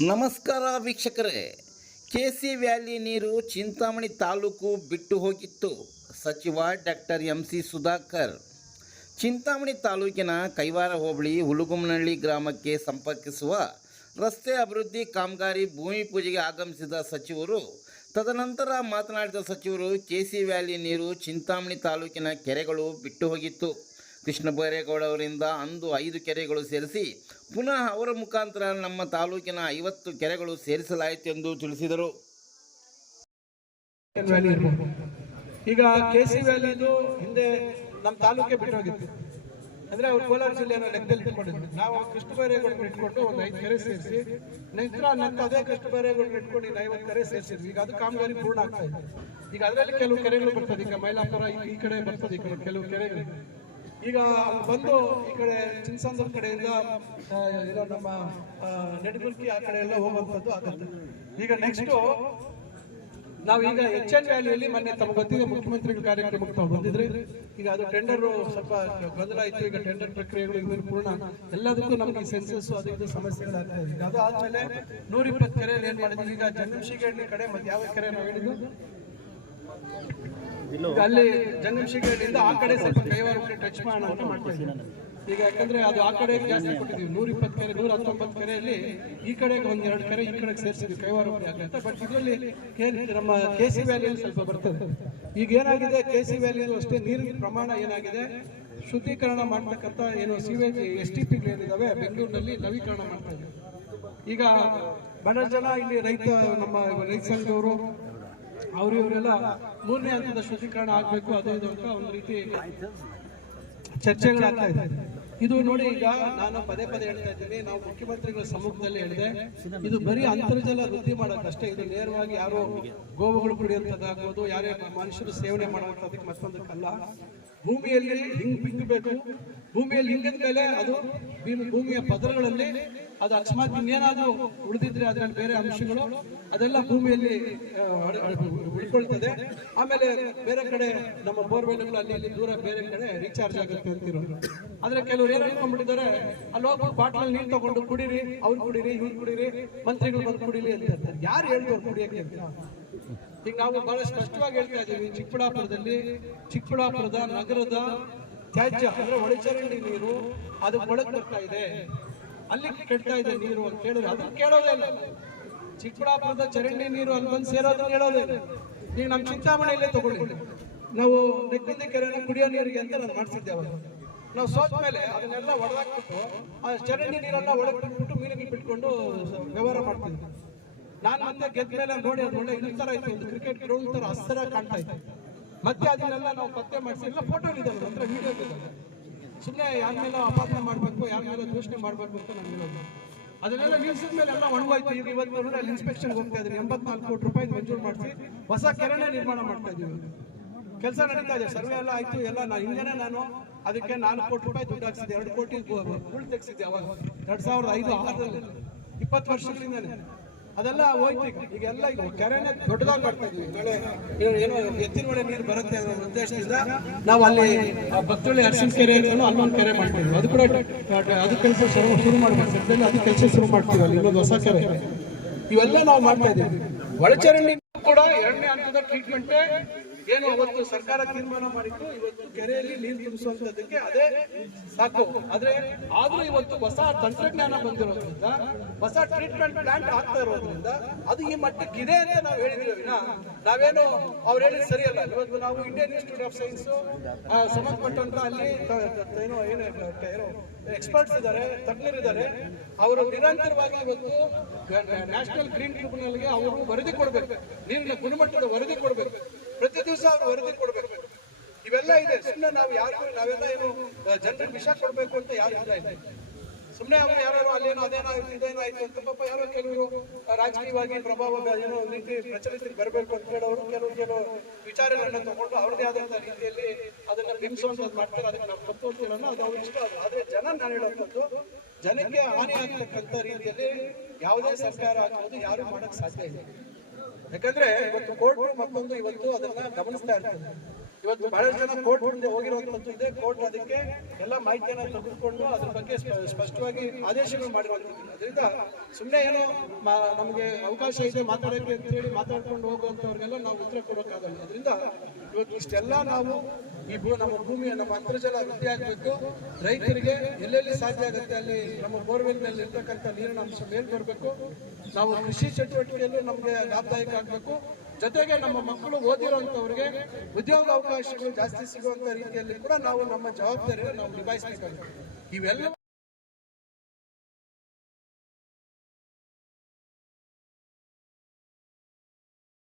ನಮಸ್ಕಾರ ವೀಕ್ಷಕರೇ. KC valley ನೀರು ಚಿಂತಾಮಣಿ ತಾಲೂಕು ಬಿಟ್ಟು ಹೋಗಿತ್ತು. ಸಚಿವ ಡಾಕ್ಟರ್ ಎಂಸಿ ಸುಧಾಕರ್. ಚಿಂತಾಮಣಿ ತಾಲೂಕಿನ ಕೈವಾರ ಹೋಬಳಿ ಹುಲುಗುಮ್ಮನಹಳ್ಳಿ ಗ್ರಾಮಕ್ಕೆ ಸಂಪರ್ಕಿಸುವ ರಸ್ತೆ ಅಭಿವೃದ್ಧಿ ಕಾಮಗಾರಿ ಭೂಮಿ ಪೂಜೆಗೆ ಆಗಮಿಸಿದ ಸಚಿವರು. ತದನಂತರ ಮಾತನಾಡಿದ ಸಚಿವರು, ಕೆಸಿ ವ್ಯಾಲಿ ನೀರು ಚಿಂತಾಮಣಿ ತಾಲೂಕಿನ ಕೆರೆಗಳು ಬಿಟ್ಟು ಹೋಗಿತ್ತು. ಕೃಷ್ಣ ಬೈರೇಗೌಡ ಅವರಿಂದ ಅಂದು 5 ಕೆರೆಗಳು ಸೇರಿಸಿ ಪುನಃ ಅವರ ಮುಖಾಂತರ ನಮ್ಮ ತಾಲೂಕಿನ 50 ಕೆರೆಗಳು ಸೇರಿಸಲಾಯಿತು ಎಂದು ತಿಳಿಸಿದರು. ಈಗ ಕೆಸಿ ವ್ಯಾಲಿದು ಹಿಂದೆ ನಮ್ಮ ತಾಲೂಕೆ ಬಿಟ್ಟು ಹೋಗಿತ್ತು. ಅಂದ್ರೆ ಅವ್ರು ಕೋಲಾರ ಜಿಲ್ಲೆಯನ್ನು ಲೆಕ್ಕದಲ್ಲಿ ಇಟ್ಕೊಂಡಿದ್ರು. ನಾವು ಕೃಷ್ಣ ಬೈರೇಗೌಡ ಇಟ್ಕೊಂಡು ಒಂದು 5 ಕೆರೆ ಸೇರಿಸಿ ನಂತರ ಅದೇ ಕೃಷ್ಣ ಬೈರೇಗೌಡ ಇಟ್ಕೊಂಡು 50 ಕೆರೆ ಸೇರಿಸಿದ್ವಿ. ಈಗ ಅದು ಕಾಮಗಾರಿ ಪೂರ್ಣ ಆಗ್ತಾ ಇದೆ. ಈಗ ಅದರಲ್ಲಿ ಕೆಲವು ಕೆರೆಗಳು ಬರ್ತದೆ. ಈಗ ಮೈಲಾಪುರ ಈ ಕಡೆ ಬರ್ತದೆ, ಈ ಕಡೆ ಕೆಲವು ಕೆರೆಗಳು ಈಗ ಬಂದು ಈ ಕಡೆ ಚಿನ್ಸಂದ್ರ ಕಡೆಯಿಂದ ಇರೋ ನಮ್ಮ ನೆಡಗುರ್ಕಿ ಆ ಕಡೆ ಎಲ್ಲ ಹೋಗುವಂಥದ್ದು ಆಗುತ್ತೆ. ಈಗ ನೆಕ್ಸ್ಟ್ ನಾವೀಗ ಎನ್ ವ್ಯಾಲಿಯಲ್ಲಿ ಮೊನ್ನೆ ತಮಗೆ ಗೊತ್ತಿದೆ ಮುಖ್ಯಮಂತ್ರಿಗಳ ಕಾರ್ಯಕ್ರಮಕ್ಕೆ ತಾವು ಬಂದಿದ್ರೆ. ಈಗ ಅದು ಟೆಂಡರ್ ಸ್ವಲ್ಪ ಗೊಂದಲ ಆಯ್ತು. ಈಗ ಟೆಂಡರ್ ಪ್ರಕ್ರಿಯೆಗಳು ಇವರು ಪೂರ್ಣ ಎಲ್ಲದಕ್ಕೂ ನಮ್ಗೆ ಸೆನ್ಸಸ್ ಅದು ಇದು ಸಮಸ್ಯೆಗಳಾಗ್ತಾ ಇದೆ. ಅದು ಆದ್ಮೇಲೆ 120 ಕೆರೆಯಲ್ಲಿ ಏನ್ ಮಾಡಿದ್ವಿ. ಈಗ ಜಂಗಮಶಿಗೇಡಿ ಕಡೆ ಮತ್ತೆ ಯಾವ ಕೆರೆ ನಾವು ಹೇಳಿದ್ದು ಅಲ್ಲಿ ಜಂಗಮಶಿಗೇಡಿಯಿಂದ ಆ ಕಡೆ ಸ್ವಲ್ಪ ಕೈವಾರ ಟಚ್ ಮಾಡೋಣ ಅಂತ ಮಾಡ್ತಾ ಇದ್ದೀವಿ. ಈಗ ಯಾಕಂದ್ರೆ ಅದು ಆ ಕಡೆ ಜಾಸ್ತಿ ಕೊಟ್ಟಿದ್ದೀವಿ. 120 ಕೆರೆ 119 ಕೆರೆಯಲ್ಲಿ ಈ ಕಡೆಗೆ 1-2 ಕೆರೆ ಈ ಕಡೆಗೆ ಸೇರಿಸಿದ್ವಿ ಕೈವಾರ ಅಂತ. ಬಟ್ ಇದರಲ್ಲಿ ನಮ್ಮ ಕೆಸಿ ವ್ಯಾಲಿಯಲ್ಲಿ ಸ್ವಲ್ಪ ಬರ್ತದೆ. ಈಗ ಏನಾಗಿದೆ, ಕೆಸಿ ವ್ಯಾಲಿಯಲ್ಲೂ ಅಷ್ಟೇ ನೀರಿನ ಪ್ರಮಾಣ ಏನಾಗಿದೆ, ಶುದ್ಧೀಕರಣ ಮಾಡ್ತಕ್ಕಂಥ ಏನು ಸಿವೇಜ್ STPಗಳು ಏನಿದಾವೆ ಬೆಂಗಳೂರಿನಲ್ಲಿ ನವೀಕರಣ ಮಾಡ್ತಾ ಇದ್ದೀವಿ. ಈಗ ಬಹಳ ಜನ ಇಲ್ಲಿ ನಮ್ಮ ರೈತ ಸಂಘದವರು ಇವರೆಲ್ಲ 3ನೇ ಹಂತದ ಶುದ್ಧೀಕರಣ ಆಗ್ಬೇಕು ಅದು ಇದು ಅಂತ ಒಂದು ರೀತಿ ಚರ್ಚೆಗಳಾಗ್ತಾ ಇದೆ. ಇದು ನೋಡಿ, ಈಗ ನಾನು ಪದೇ ಹೇಳ್ತಾ ಇದ್ದೀನಿ, ನಾವು ಮುಖ್ಯಮಂತ್ರಿಗಳ ಸಮ್ಮುಖದಲ್ಲಿ ಹೇಳಿದೆ, ಇದು ಬರೀ ಅಂತರ್ಜಲ ವೃದ್ಧಿ ಮಾಡೋಕ್ಕಷ್ಟೇ. ಇದು ನೇರವಾಗಿ ಯಾರೋ ಗೋವುಗಳು ಕುಡಿಯುವಂಥದ್ದಾಗ್ಬೋದು, ಯಾರೇ ಮನುಷ್ಯರು ಸೇವನೆ ಮಾಡುವಂಥದ್ದಕ್ಕೆ ಮತ್ತೊಂದಕ್ಕಲ್ಲ. ಭೂಮಿಯಲ್ಲಿ ಹಿಂಗಬೇಕು. ಭೂಮಿಯಲ್ಲಿ ಹಿಂಗಿದ ಮೇಲೆ ಅದು ಭೂಮಿಯ ಪದರಗಳಲ್ಲಿ ಅದು ಅಕಸ್ಮಾತ್ ಇನ್ನೇನಾದ್ರೂ ಉಳಿದಿದ್ರೆ ಅದರಲ್ಲಿ ಬೇರೆ ಅಂಶಗಳು ಅದೆಲ್ಲ ಭೂಮಿಯಲ್ಲಿ ಉಳ್ಕೊಳ್ತದೆ. ಆಮೇಲೆ ಬೇರೆ ಕಡೆ ನಮ್ಮ ಬೋರ್ವೆಲ್ಗಳು ಅಲ್ಲಿ ದೂರ ಬೇರೆ ಕಡೆ ರೀಚಾರ್ಜ್ ಆಗುತ್ತೆ ಅಂತಿರೋದು. ಆದ್ರೆ ಕೆಲವರು ಏನ್ ಅನ್ಕೊಂಡ್ಬಿಟ್ಟಿದ್ದಾರೆ, ಅಲ್ಲಿ ಹೋಗ್ಬಿಟ್ಟು ಬಾಟ್ಲಲ್ಲಿ ನೀರು ತಗೊಂಡು ಕುಡೀರಿ, ಅವ್ರು ಕುಡೀರಿ, ಇವ್ರು ಕುಡೀರಿ, ಮಂತ್ರಿಗಳು ಬಂದು ಕುಡೀರಿ ಅಂತ ಹೇಳ್ತಾರೆ. ಯಾರು ಹೇಳ್ದವ್ರು ಕುಡಿಯಕ್ಕೆ ಅಂತ? ಈಗ ನಾವು ಬಹಳ ಸ್ಪಷ್ಟವಾಗಿ ಹೇಳ್ತಾ ಇದ್ದೀವಿ. ಚಿಕ್ಕಬಳ್ಳಾಪುರದ ನಗರದ ತ್ಯಾಜ್ಯ ಅಂದ್ರೆ ಒಳಚರಂಡಿ ನೀರು ಅದು ಕೊಳಕ್ ಬರ್ತಾ ಇದೆ, ಅಲ್ಲಿ ಕೆಡ್ತಾ ಇದೆ ನೀರು ಅಂತ ಹೇಳಿದ್ರೆ ಅದನ್ನ ಕೇಳೋದೇ ಇಲ್ಲ. ಚಿಕ್ಕಬಳ್ಳಾಪುರದ ಚರಂಡಿ ನೀರು ಅಲ್ಲಿ ಬಂದು ಸೇರೋದನ್ನ ಹೇಳೋದೇ ಇಲ್ಲ. ಈಗ ನಮ್ಮ ಚಿಂತಾಮಣಿಯಲ್ಲೇ ತಗೊಳ್ಳಿ, ನಾವು ನೆಕ್ಕುಂದಿ ಕೆರೆನ ಕುಡಿಯೋ ನೀರಿಗೆ ಅಂತ ನಾನು ಮಾಡಿಸಿದ್ದೆ. ಅವಾಗ ನಾವು ಸೋತ ಮೇಲೆ ಅದನ್ನೆಲ್ಲ ಒಡೆದಾಕ್ಬಿಟ್ಟು ಆ ಚರಂಡಿ ನೀರೆಲ್ಲ ಒಳಗೆ ಬಿಟ್ಬಿಟ್ಟು ಮೀನುಗಳು ಬಿಟ್ಕೊಂಡು ವ್ಯವಹಾರ ಮಾಡ್ತಿದ್ವಿ. ನಾನು ಮತ್ತೆ ಗೆದ್ದ ಮೇಲೆ ನೋಡಿ ಅದು ಒಳ್ಳೆ ಇದ್ರ ತರ ಇತ್ತು, ಒಂದು ಕ್ರಿಕೆಟ್ ಗ್ರೌಂಡ್ ತರ ಅಸ್ತರ ಕಾಣ್ತಾ ಇತ್ತು. ಮತ್ತೆ ಅದನ್ನೆಲ್ಲ ನಾವು ಪತ್ತೆ ಮಾಡಿಸಿ ಎಲ್ಲ ಫೋಟೋ ಇದೆ, ನಂತರ ವಿಡಿಯೋ ಇದೆ. ಸುಮ್ಮನೆ ಯಾರ ಮೇಲೆ ಅಪಾದನೆ ಮಾಡಬೇಕು, ಯಾರ ಮೇಲೆ ದೂಷಣೆ ಮಾಡಬೇಕು ಅಂತ ನಾನು ಹೇಳೋದು. ಅದನ್ನೆಲ್ಲ ನಿಲ್ಸಿದ ಮೇಲೆ ಎಲ್ಲ ಒಣಗೋಯ್ತು. ಈಗ ಇವತ್ತು ಅಲ್ಲಿ ಇನ್ಸ್ಪೆಕ್ಷನ್ಗೆ ಹೋಗ್ತಾ ಇದ್ದೀನಿ. 84 ಕೋಟಿ ರೂಪಾಯಿ ಮಂಜೂರು ಮಾಡಿಸಿ ಹೊಸ ಕೆರೆನೇ ನಿರ್ಮಾಣ ಮಾಡ್ತಾ ಇದ್ದೀವಿ. ಕೆಲಸ ನಡೀತಾ ಇದೆ, ಸರ್ವೆ ಎಲ್ಲ ಆಯ್ತು ಎಲ್ಲ. ಹಿಂದೆನೇ ನಾನು ಅದಕ್ಕೆ 4 ಕೋಟಿ ರೂಪಾಯಿ ದುಡ್ಡು ಹಾಕ್ಸಿದ್ದೆ. 2 ಕೋಟಿ ಉಳ್ ತೆಗ್ಸಿದ್ದೆ ಅವಾಗ 2005-6ರಲ್ಲಿ, 20 ವರ್ಷಗಳಿಂದನೇ. ಅದೆಲ್ಲ ಹೋಯ್ತು. ಈಗೆಲ್ಲ ಈಗ ಕೆರೆನೇ ದೊಡ್ಡದಾಗಿ ಮಾಡ್ತಾ ಇದ್ವಿ. ಏನೋ ಎತ್ತಿನ ಹೊಳೆ ನೀರು ಬರುತ್ತೆ ಅನ್ನೋ ಉದ್ದೇಶದಿಂದ ನಾವು ಅಲ್ಲಿ ಭಕ್ತಳ್ಳಿ ಅರಸಿನ ಕೆರೆ ಅಲ್ಲೊಂದು ಕೆರೆ ಮಾಡ್ತಾ ಇದ್ವಿ. ಅದು ಕೂಡ ಅದು ಕೆಲಸ ಶುರು ಮಾಡಬೇಕು. ಅದು ಕೆಲಸ ಶುರು ಮಾಡ್ತೀವಿ. ಅಲ್ಲಿ ಇನ್ನೊಂದು ಹೊಸ ಕೆರೆ. ಇವೆಲ್ಲ ನಾವು ಮಾಡ್ತಾ ಇದ್ದೀವಿ. ಒಳಚರಂಡಿ ಕೂಡ 2ನೇ ಹಂತದ ಟ್ರೀಟ್ಮೆಂಟ್ ಏನು ಅವತ್ತು ಸರ್ಕಾರ ತೀರ್ಮಾನ ಮಾಡಿತ್ತು. ಇವತ್ತು ಕೆರೆಯಲ್ಲಿ ನೀರು ತುಂಬಿಸುವಂತದಕ್ಕೆ ಅದೇ ಸಾಕು. ಆದ್ರೂ ಇವತ್ತು ಹೊಸ ತಂತ್ರಜ್ಞಾನ ಬಂದಿರೋದ್ರಿಂದ, ಹೊಸ ಟ್ರೀಟ್ಮೆಂಟ್ ಪ್ಲಾಂಟ್ ಆಗ್ತಾ ಇರೋದ್ರಿಂದ ಅದು ಈ ಮಟ್ಟಕ್ಕೆ ಇದೆ ಅಂತ ನಾವು ಹೇಳಿದ್ವಿ. ನಾವೇನು ಅವ್ರು ಹೇಳಿದ್ ಸರಿಯಲ್ಲ. ಇವತ್ತು ನಾವು ಇಂಡಿಯನ್ ಇನ್ಸ್ಟಿಟ್ಯೂಟ್ ಆಫ್ ಸೈನ್ಸ್ ಸಂಬಂಧಪಟ್ಟಂತ ಅಲ್ಲಿ ಏನೋ ಎಕ್ಸ್ಪರ್ಟ್ಸ್ ಇದ್ದಾರೆ, ತಜ್ಞರಿದ್ದಾರೆ. ಅವರು ನಿರಂತರವಾಗಿ ಇವತ್ತು ನ್ಯಾಷನಲ್ ಗ್ರೀನ್ ಟ್ರಿಬ್ಯುನಲ್ಗೆ ಅವರು ವರದಿ ಕೊಡ್ಬೇಕು, ನೀರಿನ ಗುಣಮಟ್ಟದ ವರದಿ ಕೊಡ್ಬೇಕು. ಪ್ರತಿ ದಿವಸ ಅವ್ರು ವರದಿ ಕೊಡ್ಬೇಕು. ಇವೆಲ್ಲ ಇದೆ. ಸುಮ್ಮನೆ ನಾವೆಲ್ಲ ಏನು ಜನರಿಗೆ ವಿಷ ಕೊಡ್ಬೇಕು ಅಂತ ಯಾರು ಇಲ್ಲ. ಸುಮ್ಮನೆ ಅವರು ಯಾರು ಅಲ್ಲೇನೋ ಇದೇನಾಯ್ತು ಅಂತ ಪಾಪ ಯಾರೋ ಕೆಲವರು ರಾಜಕೀಯವಾಗಿ ಪ್ರಭಾವ ಏನೋ ರೀತಿ ಪ್ರಚಲಿತಕ್ಕೆ ಬರಬೇಕು ಅಂತ ಹೇಳೋರು ಕೆಲವು ವಿಚಾರಗಳನ್ನ ತಗೊಂಡು ಅವ್ರದೇ ಆದಂತಹ ರೀತಿಯಲ್ಲಿ ಅದನ್ನ ಬಿಂಬಿಸುವಂತದ್ದು ಮಾಡ್ತಾರೆ. ಅದಕ್ಕೆ ನಾವು ತಪ್ಪು ಅಂತ ಹೇಳೋಣ, ಅದು ಅವ್ರು ಇಷ್ಟ. ಆದ್ರೆ ನಾನು ಹೇಳುವಂಥದ್ದು, ಜನಕ್ಕೆ ಹಾನಿ ಆಗ್ತಕ್ಕಂಥ ರೀತಿಯಲ್ಲಿ ಯಾವುದೇ ಸರ್ಕಾರ ಆಗ್ಬೋದು ಯಾರು ಮಾಡಕ್ ಸಾಧ್ಯ ಇಲ್ಲ. ಯಾಕಂದ್ರೆ ಇವತ್ತು ಕೋರ್ಟ್ ಮತ್ತೊಂದು ಇವತ್ತು ಅದನ್ನ ಗಮನಿಸ್ತಾ ಇರ್ತದೆ. ಇವತ್ತು ಬಹಳಷ್ಟು ಜನ ಕೋರ್ಟ್ ಮುಂದೆ ಹೋಗಿರುವಂತದ್ದು ಇದೆ. ಕೋರ್ಟ್ ಅದಕ್ಕೆ ಎಲ್ಲ ಮಾಹಿತಿಯನ್ನ ತೆಗೆದುಕೊಂಡು ಅದ್ರ ಬಗ್ಗೆ ಸ್ಪಷ್ಟವಾಗಿ ಆದೇಶಗಳು ಮಾಡಿರುವಂತದ್ದು. ಅದರಿಂದ ಸುಮ್ಮನೆ ಏನೋ ನಮಗೆ ಅವಕಾಶ ಇದೆ ಮಾತಾಡೋಕೆ ಅಂತ ಹೇಳಿ ಮಾತಾಡ್ಕೊಂಡು ಹೋಗುವಂತವ್ರಿಗೆಲ್ಲ ನಾವು ಉತ್ತರ ಕೊಡೋಕ್ಕಾಗಲ್ಲ. ಅದರಿಂದ ಇವತ್ತು ಇಷ್ಟೆಲ್ಲ ನಾವು ಈ ನಮ್ಮ ಭೂಮಿಯ ನಮ್ಮ ಅಂತರ್ಜಲ ವೃದ್ಧಿ ಆಗಬೇಕು. ರೈತರಿಗೆ ಎಲ್ಲೆಲ್ಲಿ ಸಾಧ್ಯ ಆಗುತ್ತೆ ಅಲ್ಲಿ ನಮ್ಮ ಬೋರ್ವೆಲ್ ನಲ್ಲಿ ಇರ್ತಕ್ಕಂಥ ನೀರಿನ ಅಂಶ ಮೇಲ್ ಬರಬೇಕು. ನಾವು ಕೃಷಿ ಚಟುವಟಿಕೆಯಲ್ಲೂ ನಮಗೆ ಲಾಭದಾಯಕ ಆಗಬೇಕು. ಜೊತೆಗೆ ನಮ್ಮ ಮಕ್ಕಳು ಓದಿರುವಂತವ್ರಿಗೆ ಉದ್ಯೋಗ ಅವಕಾಶಗಳು ಜಾಸ್ತಿ ಸಿಗುವಂತ ರೀತಿಯಲ್ಲಿ ಕೂಡ ನಾವು ನಮ್ಮ ಜವಾಬ್ದಾರಿಯನ್ನು ನಾವು ನಿಭಾಯಿಸಬೇಕಾಗುತ್ತೆ. ಇವೆಲ್ಲ